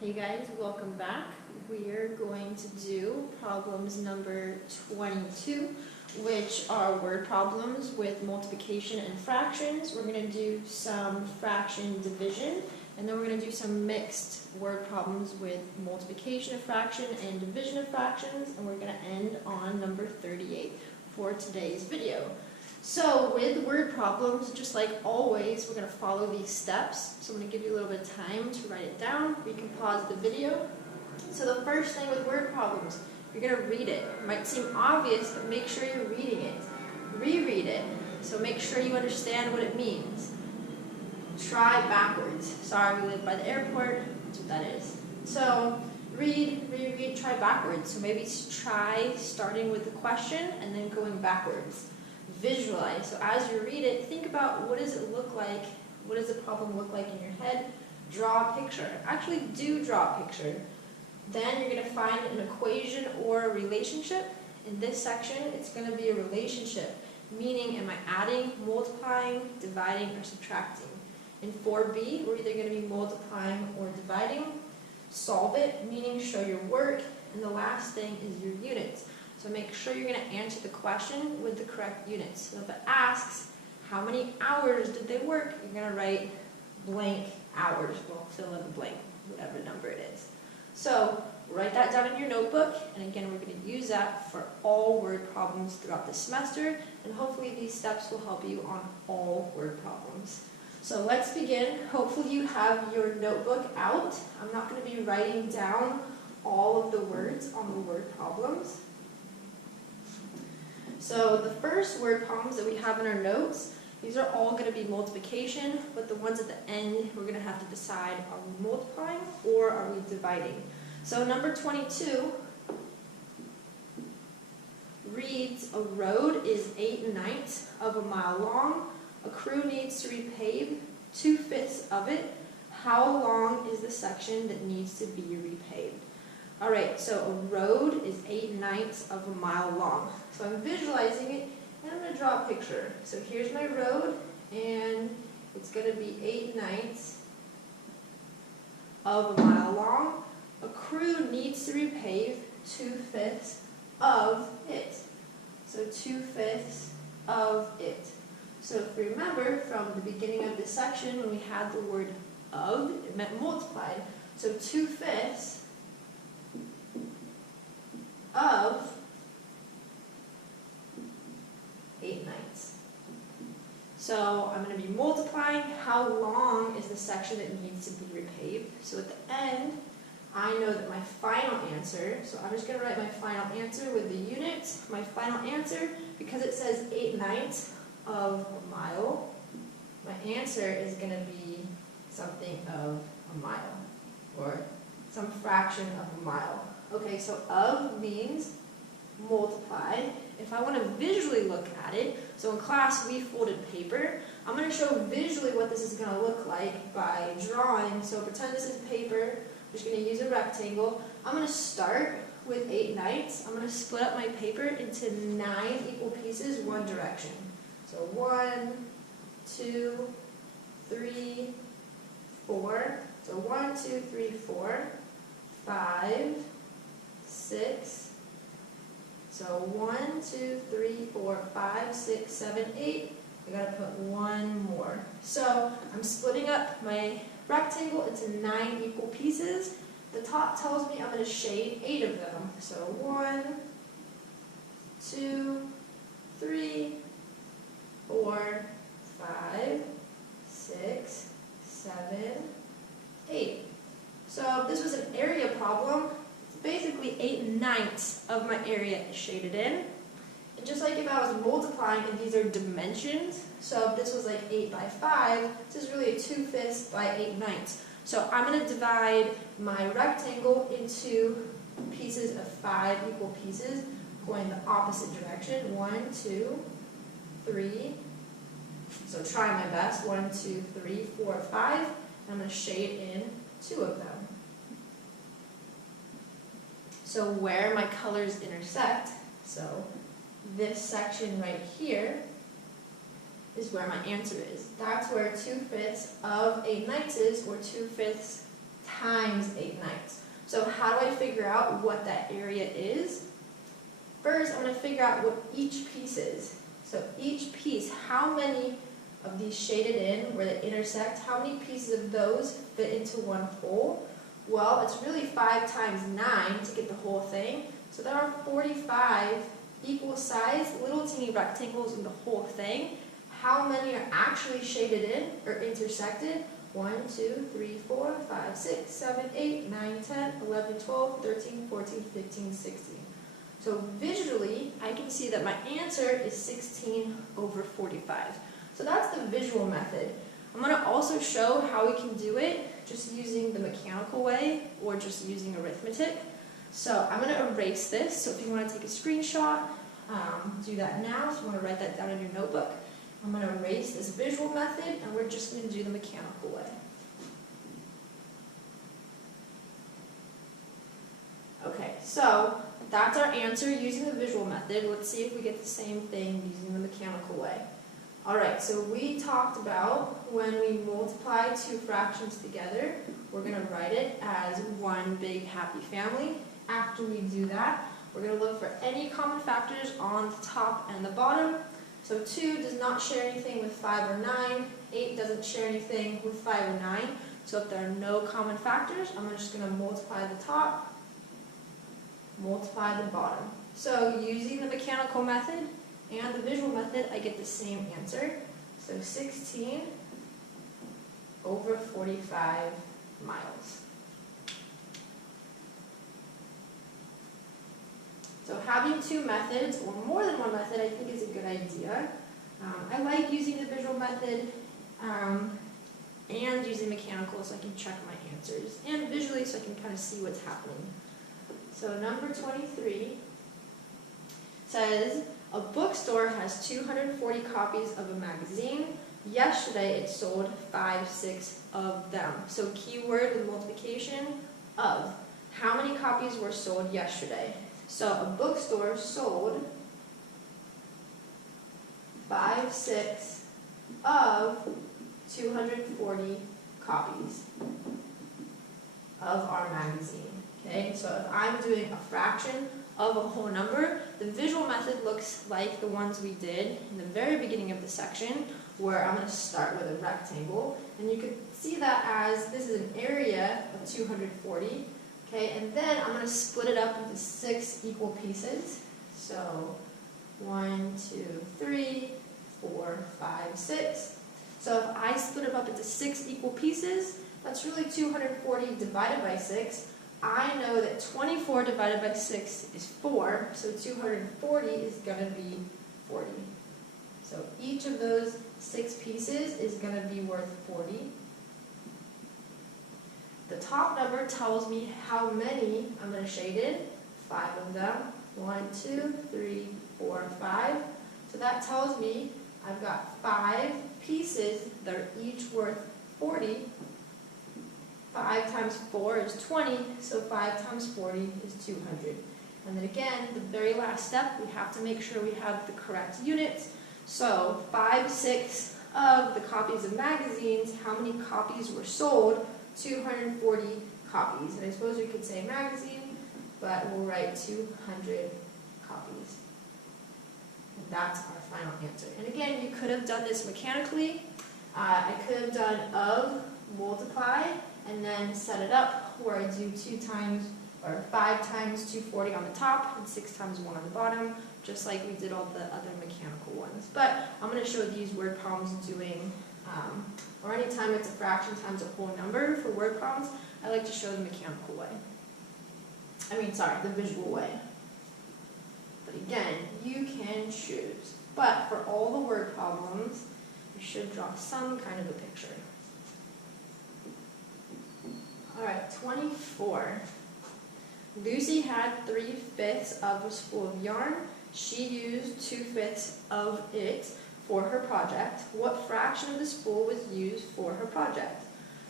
Hey guys, welcome back. We are going to do problems number 22, which are word problems with multiplication and fractions. We're going to do some fraction division, and then we're going to do some mixed word problems with multiplication of fraction and division of fractions, and we're going to end on number 38 for today's video. So with word problems, just like always, we're going to follow these steps. So I'm going to give you a little bit of time to write it down. You can pause the video. So the first thing with word problems, you're going to read it. It might seem obvious, but make sure you're reading it. Reread it. So make sure you understand what it means. Try backwards. Sorry, we live by the airport. That's what that is. So read, reread, try backwards. So maybe try starting with the question and then going backwards. Visualize. So as you read it, think about what does it look like, what does the problem look like in your head. Draw a picture. Actually do draw a picture. Then you're going to find an equation or a relationship. In this section, it's going to be a relationship, meaning am I adding, multiplying, dividing, or subtracting. In 4b, we're either going to be multiplying or dividing. Solve it, meaning show your work. And the last thing is your units. So make sure you're going to answer the question with the correct units. So if it asks, how many hours did they work? You're going to write blank hours. Well, fill in the blank, whatever number it is. So write that down in your notebook. And again, we're going to use that for all word problems throughout the semester. And hopefully these steps will help you on all word problems. So let's begin. Hopefully you have your notebook out. I'm not going to be writing down all of the words on the word problems. So the first word problems that we have in our notes, these are all going to be multiplication, but the ones at the end, we're going to have to decide, are we multiplying or are we dividing? So number 22 reads, a road is 8/9 of a mile long. A crew needs to repave 2/5 of it. How long is the section that needs to be repaved? All right, so a road is 8/9 of a mile long. So I'm visualizing it, and I'm going to draw a picture. So here's my road, and it's going to be 8/9 of a mile long. A crew needs to repave 2/5 of it. So 2/5 of it. So if you remember from the beginning of this section, when we had the word of, it meant multiplied. So 2/5 of 8/9. So I'm going to be multiplying. How long is the section that needs to be repaved? So at the end, I know that my final answer, so I'm just going to write my final answer with the units. My final answer, because it says 8/9 of a mile, my answer is going to be something of a mile, or some fraction of a mile. Okay, so of means multiply. If I want to visually look at it, so in class we folded paper. I'm going to show visually what this is going to look like by drawing. So pretend this is paper. I'm just going to use a rectangle. I'm going to start with 8/9. I'm going to split up my paper into 9 equal pieces, one direction. So 1, 2, 3, 4. So 1, 2, 3, 4, 5, 6. So 1, 2, 3, 4, 5, 6, 7, 8. I gotta put one more. So I'm splitting up my rectangle into 9 equal pieces. The top tells me I'm going to shade 8 of them. So 1, 2, 3, 4, 5, 6, 7, 8. So if this was an area problem, basically 8/9 of my area is shaded in. And just like if I was multiplying and these are dimensions, so if this was like 8 by 5, this is really a 2/5 by 8/9. So I'm going to divide my rectangle into pieces of 5 equal pieces, going the opposite direction. 1, 2, 3. So try my best. 1, 2, 3, 4, 5. And I'm going to shade in 2 of them. So where my colors intersect, so this section right here is where my answer is. That's where 2/5 of 8/9 is, or 2/5 times 8/9. So how do I figure out what that area is? First, I'm going to figure out what each piece is. So each piece, how many of these shaded in where they intersect, how many pieces of those fit into one whole? Well, it's really 5 times 9 to get the whole thing. So there are 45 equal size little teeny rectangles in the whole thing. How many are actually shaded in or intersected? 1, 2, 3, 4, 5, 6, 7, 8, 9, 10, 11, 12, 13, 14, 15, 16. So visually, I can see that my answer is 16 over 45. So that's the visual method. I'm going to also show how we can do it just using the mechanical way or just using arithmetic. So I'm going to erase this. So if you want to take a screenshot, do that now. So you want to write that down in your notebook. I'm going to erase this visual method, and we're just going to do the mechanical way. Okay, so that's our answer using the visual method. Let's see if we get the same thing using the mechanical way. Alright, so we talked about when we multiply 2 fractions together, we're going to write it as one big happy family. After we do that, we're going to look for any common factors on the top and the bottom. So 2 does not share anything with 5 or 9. 8 doesn't share anything with 5 or 9. So if there are no common factors, I'm just going to multiply the top, multiply the bottom. So using the mechanical method and the visual method, I get the same answer. So 16 over 45 miles. So having 2 methods, or more than one method, I think is a good idea. I like using the visual method and using mechanical so I can check my answers, and visually so I can kind of see what's happening. So number 23 says, a bookstore has 240 copies of a magazine. Yesterday it sold 5-6 of them. So keyword with multiplication, of. How many copies were sold yesterday? So a bookstore sold 5-6 of 240 copies of our magazine. Okay, so if I'm doing a fraction of a whole number, the visual method looks like the ones we did in the very beginning of the section, where I'm going to start with a rectangle, and you could see that as this is an area of 240. Okay, and then I'm going to split it up into 6 equal pieces. So 1, 2, 3, 4, 5, 6. So if I split it up into 6 equal pieces, that's really 240 divided by 6. I know that 24 divided by 6 is 4, so 240 is going to be 40. So each of those 6 pieces is going to be worth 40. The top number tells me how many I'm going to shade in. 5 of them. 1, 2, 3, 4, 5. So that tells me I've got 5 pieces that are each worth 40. 5 times 4 is 20, so 5 times 40 is 200. And then again, the very last step, we have to make sure we have the correct units. So 5/6 of the copies of magazines, how many copies were sold? 240 copies. And I suppose we could say magazine, but we'll write 200 copies. And that's our final answer. And again, you could have done this mechanically. I could have done of, multiply, and then set it up where I do 5 times 240 on the top and 6 times 1 on the bottom, just like we did all the other mechanical ones. But I'm going to show these word problems doing, or anytime it's a fraction times a whole number for word problems, I like to show the mechanical way. The visual way. But again, you can choose. But for all the word problems, you should draw some kind of a picture. Alright, 24. Lucy had 3/5 of a spool of yarn. She used 2/5 of it for her project. What fraction of the spool was used for her project?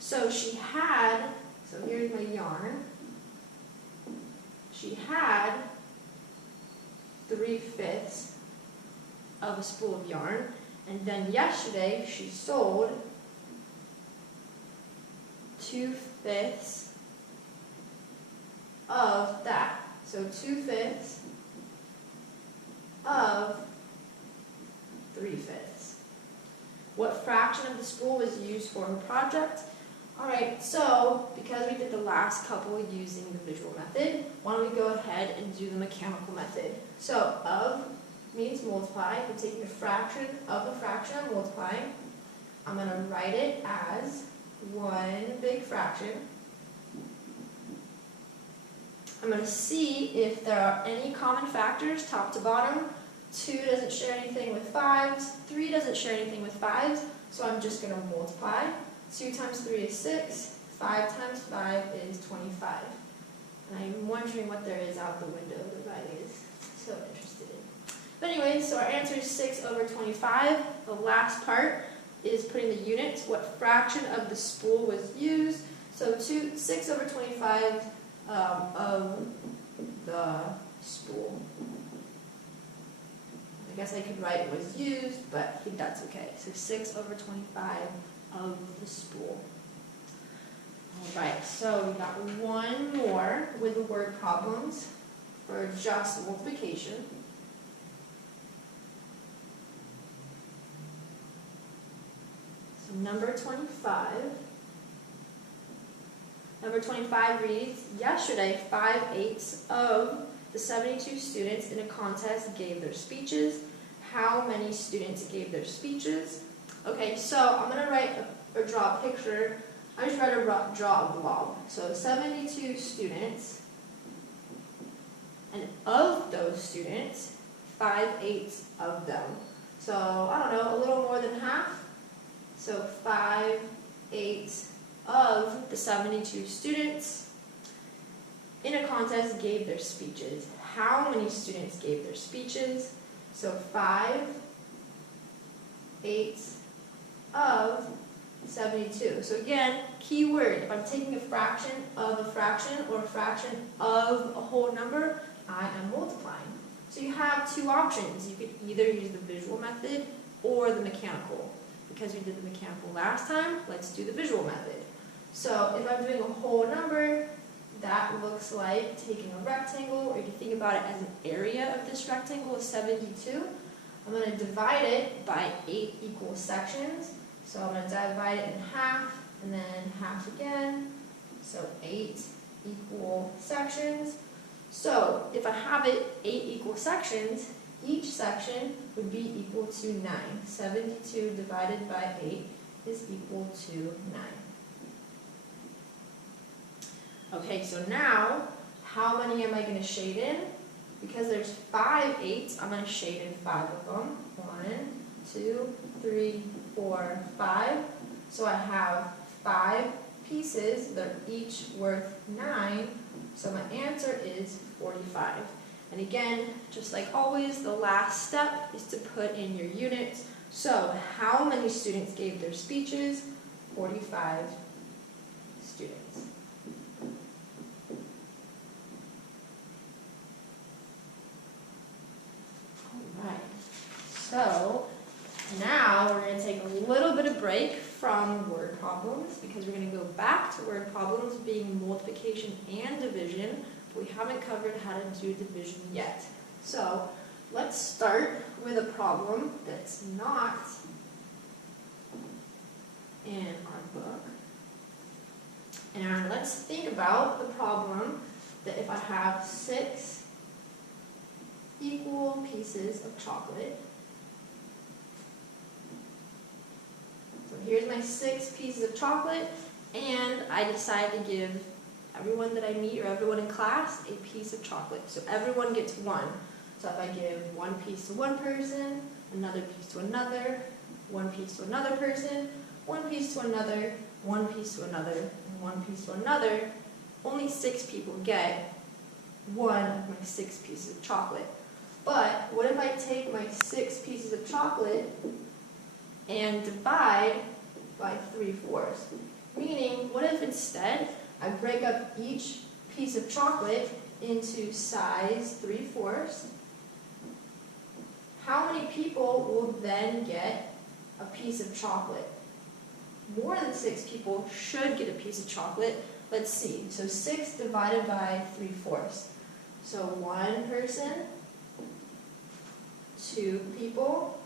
So she had, so here's my yarn. She had 3/5 of a spool of yarn. And then yesterday she sold 2/5 So 2/5 of 3/5. What fraction of the spool was used for a project? Alright, so because we did the last couple using the visual method, why don't we go ahead and do the mechanical method. So of means multiply. We're taking a fraction of a fraction I'm multiplying. I'm going to write it as one big fraction. I'm going to see if there are any common factors top to bottom. 2 doesn't share anything with 5s. 3 doesn't share anything with 5s. So I'm just going to multiply. 2 times 3 is 6. 5 times 5 is 25. And I'm wondering what there is out the window that I is so interested in. But anyway, so our answer is 6/25. The last part is putting the units, what fraction of the spool was used. So 6/25 of the spool. I guess I could write it was used, but I think that's okay. So 6/25 of the spool. Alright, so we got one more with the word problems for just multiplication. So number 25. Number 25 reads, yesterday 5/8 of the 72 students in a contest gave their speeches. How many students gave their speeches? Okay, so I'm going to write or draw a picture. I'm just going to draw a blob. So 72 students, and of those students, 5/8 of them. So, I don't know, a little more than half. So 5/8 of the 72 students in a contest gave their speeches. How many students gave their speeches? So 5/8 of 72. So again, key word, if I'm taking a fraction of a fraction or a fraction of a whole number, I am multiplying. So you have two options. You could either use the visual method or the mechanical. Because we did the mechanical last time, let's do the visual method. So if I'm doing a whole number, that looks like taking a rectangle, or you can think about it as an area of this rectangle is 72. I'm going to divide it by 8 equal sections. So I'm going to divide it in half, and then half again. So 8 equal sections. So if I have it 8 equal sections, each section would be equal to 9. 72 divided by 8 is equal to 9. Okay, so now, how many am I going to shade in? Because there's 5/8, I'm going to shade in 5 of them. 1, 2, 3, 4, 5. So I have 5 pieces. They're each worth 9. So my answer is 45. And again, just like always, the last step is to put in your units. So how many students gave their speeches? 45 students. So now we're going to take a little bit of break from word problems because we're going to go back to word problems being multiplication and division, but we haven't covered how to do division yet. So let's start with a problem that's not in our book. And let's think about the problem that if I have 6 equal pieces of chocolate. So here's my 6 pieces of chocolate, and I decide to give everyone that I meet or everyone in class a piece of chocolate. So everyone gets 1. So if I give 1 piece to one person, another piece to another, 1 piece to another person, 1 piece to another, 1 piece to another, and 1 piece to another, only 6 people get 1 of my 6 pieces of chocolate. But what if I take my 6 pieces of chocolate and divide by 3/4? Meaning, what if instead I break up each piece of chocolate into size 3/4? How many people will then get a piece of chocolate? More than 6 people should get a piece of chocolate. Let's see. So 6 divided by 3/4. So 1 person, 2 people,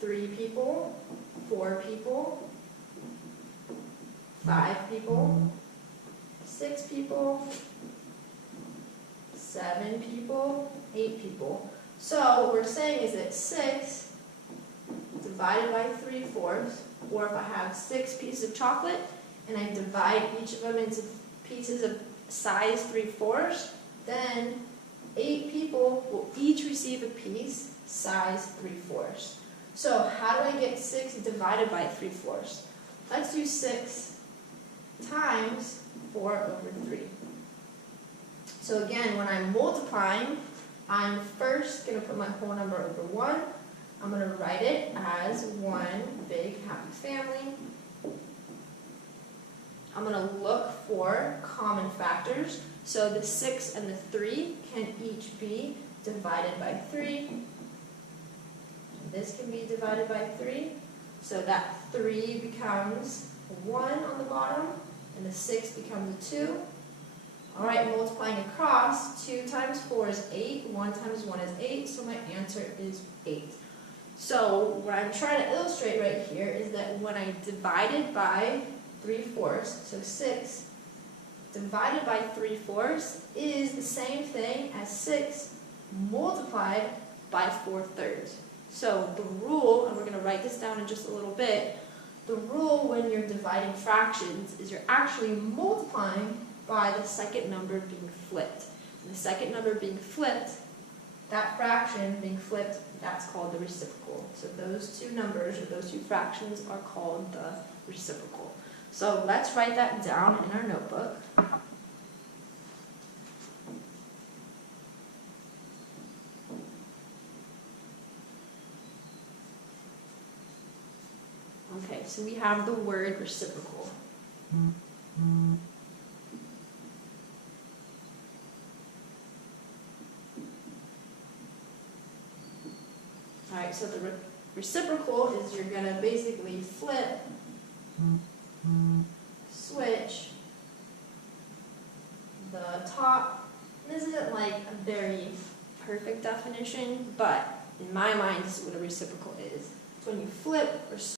3 people, 4 people, 5 people, 6 people, 7 people, 8 people. So what we're saying is that 6 divided by 3/4, or if I have 6 pieces of chocolate and I divide each of them into pieces of size 3/4, then 8 people will each receive a piece size 3/4. So how do I get 6 divided by 3/4? Let's do 6 times 4/3. So again, when I'm multiplying, I'm first going to put my whole number over 1. I'm going to write it as one big happy family. I'm going to look for common factors. So the 6 and the 3 can each be divided by 3. This can be divided by 3. So that 3 becomes a 1 on the bottom, and the 6 becomes a 2. All right, multiplying across, 2 times 4 is 8, 1 times 1 is 8, so my answer is 8. So what I'm trying to illustrate right here is that when I divided by 3/4, so 6 divided by 3/4 is the same thing as 6 multiplied by 4/3. So the rule, and we're going to write this down in just a little bit, the rule when you're dividing fractions is you're actually multiplying by the second number being flipped. And the second number being flipped, that fraction being flipped, that's called the reciprocal. So those two numbers, or those two fractions, are called the reciprocal. So let's write that down in our notebook. Okay, so we have the word reciprocal. Alright, so the reciprocal is you're going to basically flip, switch the top. This isn't like a very perfect definition, but in my mind, this is what a reciprocal is. It's when you flip or